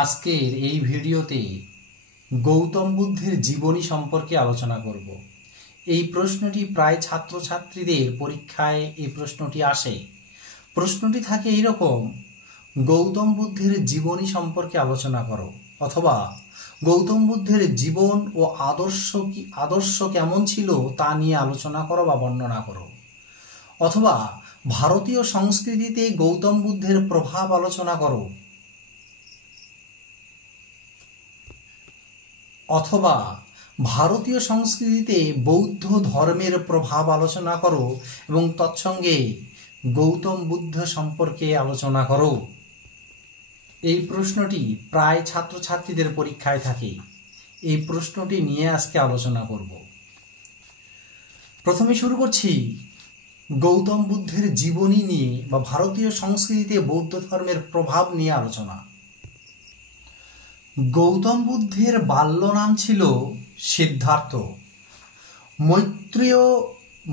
আজকের এই ভিডিওতে গৌতম বুদ্ধের জীবনী সম্পর্কে আলোচনা করব। এই প্রশ্নটি প্রায় ছাত্রছাত্রীদের পরীক্ষায় এই প্রশ্নটি আসে। প্রশ্নটি থাকে এইরকম: গৌতম বুদ্ধের জীবনী সম্পর্কে আলোচনা করো, অথবা গৌতম বুদ্ধের জীবন ও আদর্শ কেমন ছিল তা নিয়ে আলোচনা করো বা বর্ণনা করো, অথবা ভারতীয় সংস্কৃতিতে গৌতম বুদ্ধের প্রভাব আলোচনা করো, অথবা ভারতীয় সংস্কৃতিতে বৌদ্ধ ধর্মের প্রভাব আলোচনা করো এবং তৎসঙ্গে গৌতম বুদ্ধ সম্পর্কে আলোচনা করো। এই প্রশ্নটি প্রায় ছাত্রছাত্রীদের পরীক্ষায় থাকে। এই প্রশ্নটি নিয়ে আজকে আলোচনা করব। প্রথমে শুরু করছি গৌতম বুদ্ধের জীবনী নিয়ে বা ভারতীয় সংস্কৃতিতে বৌদ্ধ ধর্মের প্রভাব নিয়ে আলোচনা। গৌতম বুদ্ধের বাল্য নাম ছিল সিদ্ধার্থ।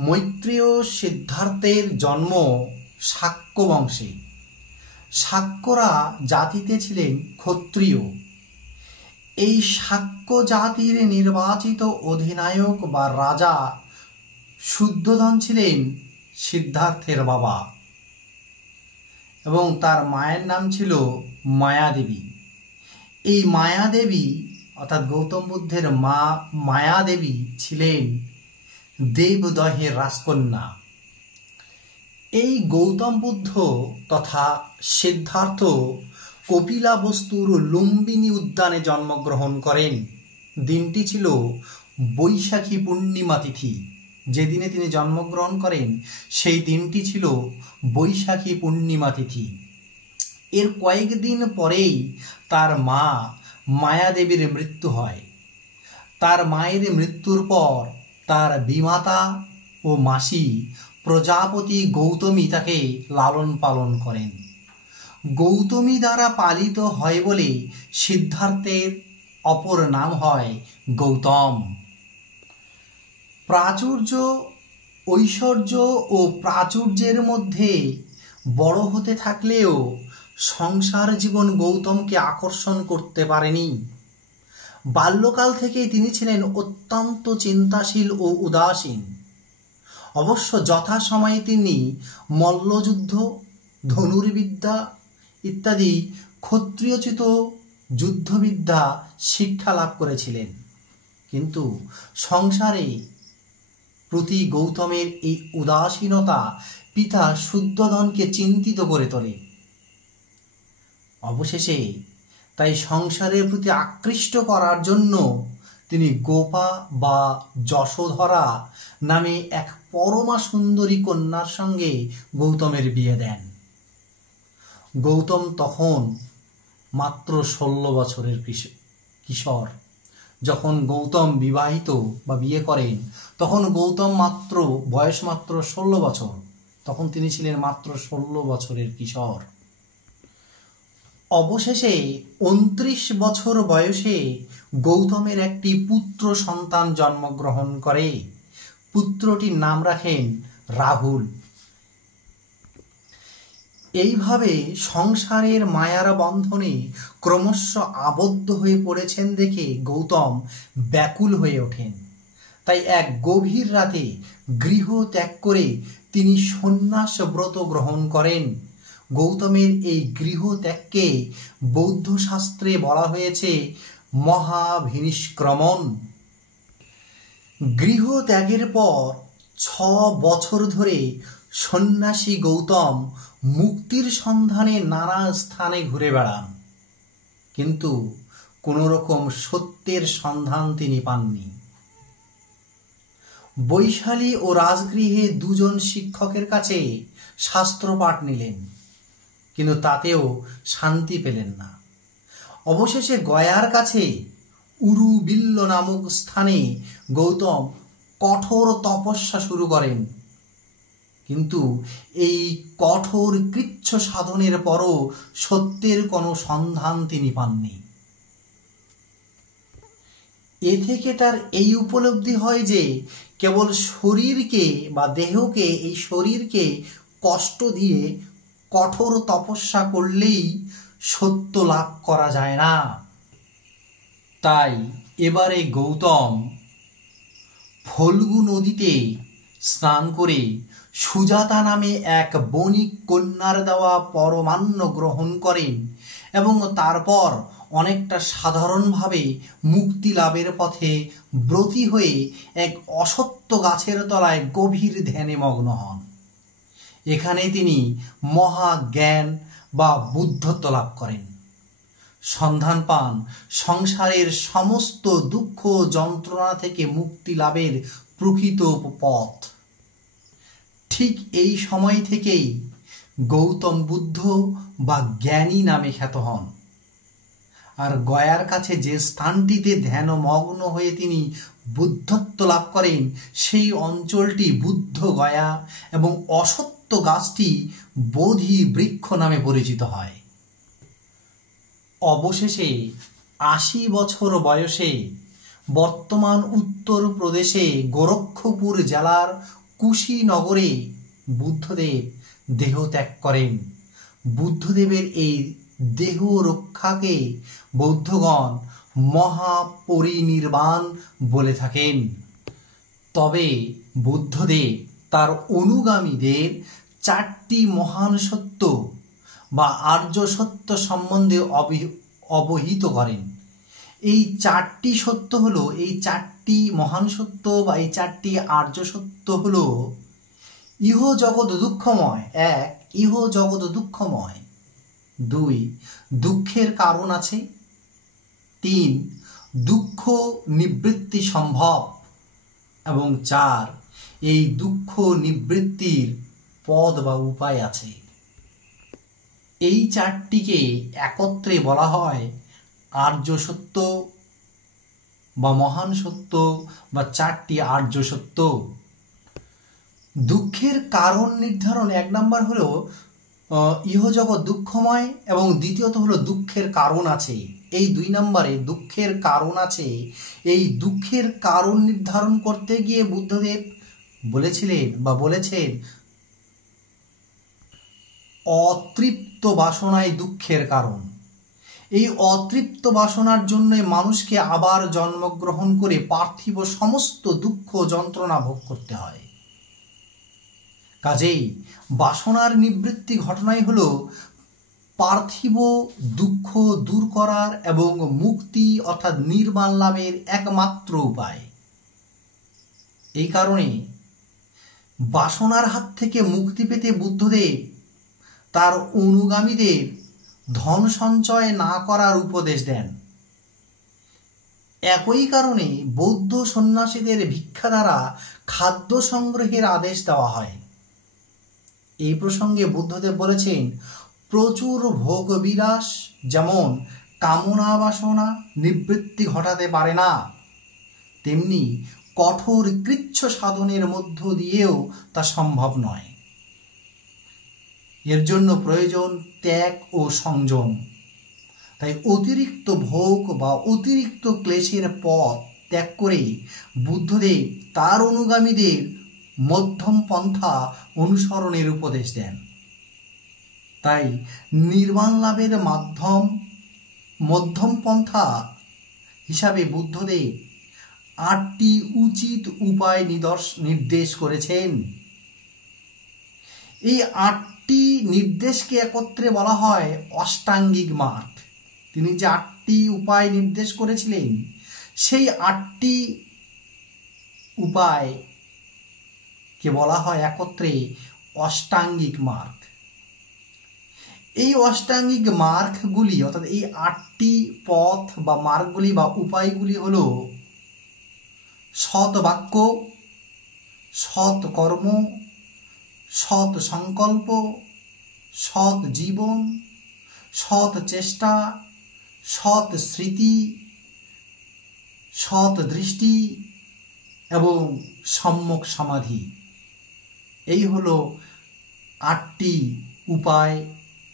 মৈত্রেয় সিদ্ধার্থের জন্ম শাক্য বংশে। শাক্যরা জাতিতে ছিলেন ক্ষত্রিয়। এই শাক্য জাতির নির্বাচিত অধিনায়ক বা রাজা শুদ্ধোধন ছিলেন সিদ্ধার্থের বাবা, এবং তার মায়ের নাম ছিল মায়াদেবী। এই মায়াদেবী অর্থাৎ গৌতম বুদ্ধের মা মায়াদেবী ছিলেন দেবদহের রাজকন্যা। এই গৌতম বুদ্ধ তথা সিদ্ধার্থ কপিলাবস্তুর লুম্বিনী উদ্যানে জন্মগ্রহণ করেন। দিনটি ছিল বৈশাখী পূর্ণিমা তিথি। যেদিনে তিনি জন্মগ্রহণ করেন সেই দিনটি ছিল বৈশাখী পূর্ণিমা তিথি। এর কয়েকদিন পরেই তার মা মায়াদেবীর মৃত্যু হয়। তার মায়ের মৃত্যুর পর তার বিমাতা ও মাসি প্রজাপতি গৌতমী তাকে লালন পালন করেন। গৌতমী দ্বারা পালিত হয় বলে সিদ্ধার্থের অপর নাম হয় গৌতম। প্রাচুর্য, ঐশ্বর্য ও প্রাচুর্যের মধ্যে বড় হতে থাকলেও সংসার জীবন গৌতমকে আকর্ষণ করতে পারেনি। বাল্যকাল থেকেই তিনি ছিলেন অত্যন্ত চিন্তাশীল ও উদাসীন। অবশ্য যথাসময়ে তিনি মল্লযুদ্ধ, ধনুর্বিদ্যা ইত্যাদি ক্ষত্রিয়োচিত যুদ্ধবিদ্যা শিক্ষা লাভ করেছিলেন। কিন্তু সংসারে প্রতি গৌতমের এই উদাসীনতা পিতা শুদ্ধোধনকে চিন্তিত করে তোলে। অবশেষে তাই সংসারের প্রতি আকৃষ্ট করার জন্য তিনি গোপা বা যশোধরা নামে এক পরমা সুন্দরী কন্যার সঙ্গে গৌতমের বিয়ে দেন। গৌতম তখন মাত্র 16 বছরের কিশোর। যখন গৌতম বিবাহিত বা বিয়ে করেন তখন গৌতম বয়স মাত্র 16 বছর। তখন তিনি ছিলেন মাত্র 16 বছরের কিশোর। অবশেষে 29 বছর বয়সে গৌতমের একটি পুত্র সন্তান জন্মগ্রহণ করে। পুত্রটির নাম রাখেন রাহুল। এইভাবে সংসারের মায়ার বন্ধনে ক্রমশ আবদ্ধ হয়ে পড়েছেন দেখে গৌতম ব্যাকুল হয়ে ওঠেন। তাই এক গভীর রাতে গৃহ ত্যাগ করে তিনি সন্ন্যাস ব্রত গ্রহণ করেন। গৌতমের এই গৃহ ত্যাগকে বৌদ্ধ শাস্ত্রে বলা হয়েছে মহাভিনিষ্ক্রমণ। গৃহ ত্যাগের পর 6 বছর ধরে সন্ন্যাসী গৌতম মুক্তির সন্ধানে নানা স্থানে ঘুরে বেড়ান, কিন্তু কোনো রকম সত্যের সন্ধান তিনি পাননি। বৈশালী ও রাজগৃহে 2 জন শিক্ষকের কাছে শাস্ত্রপাঠ নিলেন, কিন্তু তাতেও শান্তি পেলেন না। অবশেষে গয়ার কাছে উরুবিল্ল নামক স্থানে গৌতম কঠোর তপস্যা শুরু করেন, কিন্তু এই কঠোর কৃচ্ছ সাধনের পরও সত্যের কোনো সন্ধান তিনি পাননি। এ থেকে তার এই উপলব্ধি হয় যে কেবল শরীরকে বা দেহকে, এই শরীরকে কষ্ট দিয়ে কঠোর তপস্যা করলেই সত্য লাভ করা যায় না। তাই এবারে গৌতম ফল্গু নদীতে স্নান করে সুজাতা নামে এক বণিক কন্যার দেওয়া পরমান্ন গ্রহণ করেন এবং তারপর অনেকটা সাধারণভাবে মুক্তি লাভের পথে ব্রতী হয়ে এক অসত্য গাছের তলায় গভীর ধ্যানে মগ্ন হন। এখানে তিনি মহাজ্ঞান বা বুদ্ধত্ব লাভ করেন, সন্ধান পান সংসারের সমস্ত দুঃখ যন্ত্রণা থেকে মুক্তি লাভের প্রকৃত পথ। ঠিক এই সময় থেকেই গৌতম বুদ্ধ বা জ্ঞানী নামে খ্যাত হন। আর গয়ার কাছে যে স্থানটিতে ধ্যানমগ্ন হয়ে তিনি বুদ্ধত্ব লাভ করেন সেই অঞ্চলটি বুদ্ধ গয়া এবং অসত্য গাছটি বোধি বৃক্ষ নামে পরিচিত হয়। অবশেষে ৮০ বছর বয়সে বর্তমান উত্তরপ্রদেশে গোরক্ষপুর জেলার কুশীনগরে বুদ্ধদেব দেহত্যাগ করেন। বুদ্ধদেবের এই দেহ রক্ষাকে বৌদ্ধগণ মহাপরিনির্বাণ বলে থাকেন। তবে বুদ্ধদেব তার অনুগামীদের ৪টি মহান সত্য বা আর্য সত্য সম্বন্ধে অবহিত করেন। এই ৪টি সত্য হলো, এই ৪টি মহান সত্য বা এই ৪টি আর্য সত্য হলো: ইহ জগৎ দুঃখময়। ১, ইহ জগৎ দুঃখময়। ২, দুঃখের কারণ আছে। ৩, দুঃখ নিবৃত্তি সম্ভব। এবং ৪, এই দুঃখ নিবৃত্তির পদ বা উপায় আছে। এই ৪টিকে একত্রে বলা হয় আর্য সত্য বা মহান সত্য বা ৪টি আর্য সত্য। দুঃখের কারণ নির্ধারণ ১ নম্বর হলো ইহজগৎ দুঃখময় এবং দ্বিতীয়ত হলো দুঃখের কারণ আছে। এই ২ নম্বরে দুঃখের কারণ আছে। এই দুঃখের কারণ নির্ধারণ করতে গিয়ে বুদ্ধদেব বলেছিলেন বা বলেছেন অতৃপ্ত বাসনাই দুঃখের কারণ। এই অতৃপ্ত বাসনার জন্য মানুষকে আবার জন্মগ্রহণ করে পার্থিব সমস্ত দুঃখ যন্ত্রণা ভোগ করতে হয়। কাজেই বাসনার নিবৃত্তি ঘটনাই হলো পার্থিব দুঃখ দূর করার এবং মুক্তি অর্থাৎ নির্বাণ লাভের একমাত্র উপায়। এই কারণে বাসনার হাত থেকে মুক্তি পেতে বুদ্ধদেব তার অনুগামীদের ধন সঞ্চয় না করার উপদেশ দেন। একই কারণে বৌদ্ধ সন্ন্যাসীদের ভিক্ষা দ্বারা খাদ্য সংগ্রহের আদেশ দেওয়া হয়। এই প্রসঙ্গে বুদ্ধদেব বলেছেন, প্রচুর ভোগ বিলাস যেমন কামনা বাসনা নিবৃত্তি ঘটাতে পারে না, তেমনি কঠোর কৃচ্ছ সাধনের মধ্য দিয়েও তা সম্ভব নয়। এর জন্য প্রয়োজন ত্যাগ ও সংযম। তাই অতিরিক্ত ভোগ বা অতিরিক্ত ক্লেশের পথ ত্যাগ করে বুদ্ধদেব তার অনুগামীদের মধ্যম পন্থা অনুসরণের উপদেশ দেন। তাই নির্বাণ লাভের মধ্যম পন্থা হিসাবে বুদ্ধদেব ৮টি উচিত উপায় নির্দেশ করেছেন। এই ৮টি নির্দেশকে একত্রে বলা হয় অষ্টাঙ্গিক মার্গ। তিনি যে ৮টি উপায় নির্দেশ করেছিলেন সেই ৮টি উপায়কে বলা হয় একত্রে অষ্টাঙ্গিক মার্গ। এই অষ্টাঙ্গিক মার্গগুলি অর্থাৎ এই ৮টি পথ বা মার্গগুলি বা উপায়গুলি হল সৎ বাক্য, সৎ কর্ম, সৎ সংকল্প, সৎ জীবন, সৎ চেষ্টা, সৎ স্মৃতি, সৎ দৃষ্টি এবং সম্যক সমাধি। এই হলো ৮টি উপায়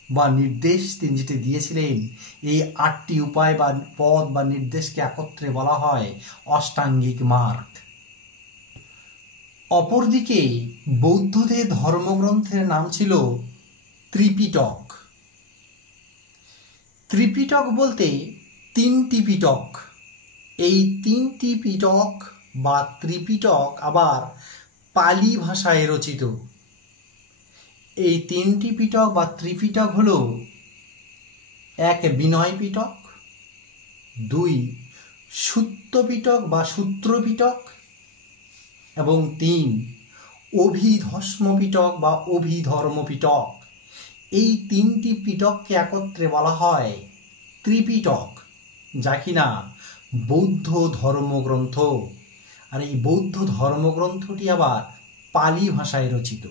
বা নির্দেশ তিনি যেটি দিয়েছিলেন। এই ৮টি উপায় বা পদ বা নির্দেশকে একত্রে বলা হয় অষ্টাঙ্গিক মার্গ। অপরদিকে বৌদ্ধদের ধর্মগ্রন্থের নাম ছিল ত্রিপিটক। ত্রিপিটক বলতে তিনটি পিটক। এই তিনটি পিটক বা ত্রিপিটক আবার পালি ভাষায় রচিত। এই তিনটি পিটক বা ত্রিপিটক হল 1 বিনয় পিটক, 2 সুত্ত পিটক বা সূত্র পিটক এবং 3 অভিধর্ম পিটক বা অভিধর্ম পিটক। এই তিনটি পিটককে একত্রে বলা হয় ত্রিপিটক, যা কিনা বৌদ্ধ ধর্মগ্রন্থ। আর এই বৌদ্ধ ধর্মগ্রন্থটি আবার পালি ভাষায় রচিত।